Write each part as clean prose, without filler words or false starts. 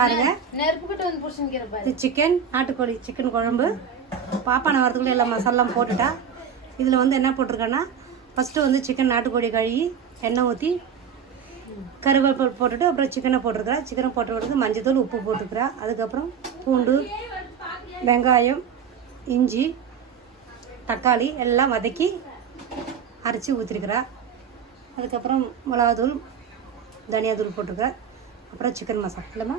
பாருங்கள். இது சிக்கன், நாட்டுக்கோழி சிக்கன் குழம்பு. பாப்பா நான் வரதுக்குள்ளே எல்லா மசாலாம் போட்டுட்டா. இதில் வந்து என்ன போட்டிருக்கேன்னா, ஃபஸ்ட்டு வந்து சிக்கன் நாட்டுக்கோழி கழுவி எண்ணெய் ஊற்றி கருவேப்பிலை போட்டுட்டு அப்புறம் சிக்கனை போட்டிருக்கிறேன். சிக்கனை போட்டு விடுறது மஞ்சத்தூள் உப்பு போட்டுக்கிறேன். அதுக்கப்புறம் பூண்டு, வெங்காயம், இஞ்சி, தக்காளி எல்லாம் வதக்கி அரைச்சி ஊற்றிருக்கிறேன். அதுக்கப்புறம் மிளகாத்தூள், தனியாத்தூள் போட்டிருக்கிறேன். அப்புறம் சிக்கன் மசாலா இல்லைம்மா,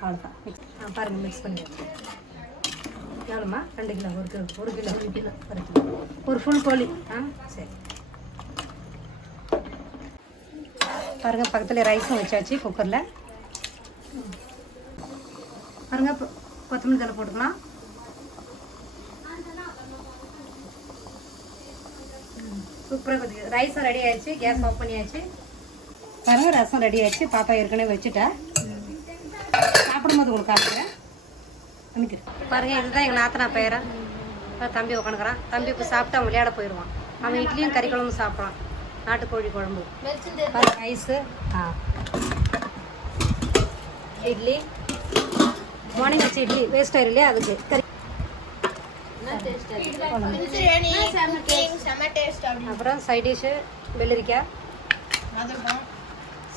அவ்வளோதான். பாருங்கள், மிக்ஸ் பண்ணி எவ்வளோம்மா? 2 கிலோ, 1 கிலோ ஒரு ஃபுல் கோழி. சரி பாருங்கள், பக்கத்தில் ரைஸும் வச்சாச்சு குக்கரில். பாருங்கள், கொத்தமல்லி தழை போட்டுக்கலாம். சூப்பராக கொதிக்குது. ரைஸும் ரெடி ஆயிடுச்சு. கேஸ் ஆஃப் பண்ணியாச்சு. பாருங்கள், ரசம் ரெடி ஆயிடுச்சு. பாப்பா ஏற்கனவே வச்சுட்டேன். சாப்பிடும்போது உங்களுக்கு காட்டுறேன். பாருங்கள், இதுதான் எங்கள் நாத்தனா பையன். தம்பி உட்காந்துக்கிறான். தம்பி இப்போ சாப்பிட்டு அவன் விளையாட போயிடுவான். அவன் இட்லியும் கறி குழம்பும் சாப்பிட்றான். நாட்டுக்கோழி குழம்பு. ரைஸு, இட்லி, மார்னிங் வச்சு இட்லி வேஸ்ட் ஆயிரும் இல்லையா, அதுக்கு கறி. அப்புறம் சைட் டிஷ்ஷு வெள்ளரிக்காய்,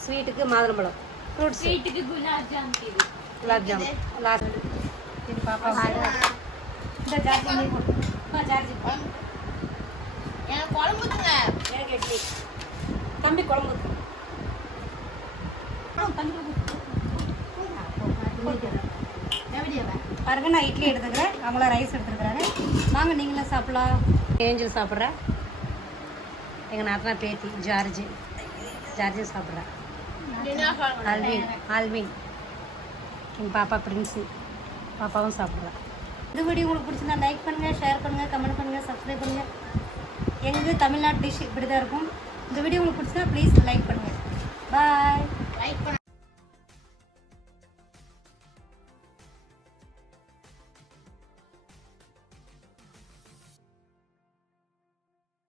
ஸ்வீட்டுக்கு மாதுளம்பழம், ஃப்ரூட்ஸ், குலாப் ஜாம். லாஸ்ட் இது பாப்பா இந்த ஜார்ஜி ஜார்ஜி எனக்கு இட்லி. தம்பி குழம்பு பாருங்க, நான் இட்லி எடுத்துக்கிறேன். அவங்களாம் ரைஸ் எடுத்துருக்குறாங்க. வாங்க நீங்களும் சாப்பிட்லாம். ஏஞ்சல் சாப்பிட்றேன். எங்கள் நாத்தனா பேத்தி ஜார்ஜும் சாப்பிட்றேன். ஆல்வின் எங்கள் பாப்பா பிரின்ஸு பாப்பாவும் சாப்பிட்றேன். இந்த வீடியோ உங்களுக்கு பிடிச்சிருந்தா லைக் பண்ணுங்கள், ஷேர் பண்ணுங்கள், கமெண்ட் பண்ணுங்கள், சப்ஸ்கிரைப் பண்ணுங்கள். எங்கள் தமிழ்நாடு டிஷ் இப்படி தான் இருக்கும். இந்த வீடியோ உங்களுக்கு பிடிச்சிருந்தா ப்ளீஸ் லைக் பண்ணுங்கள்.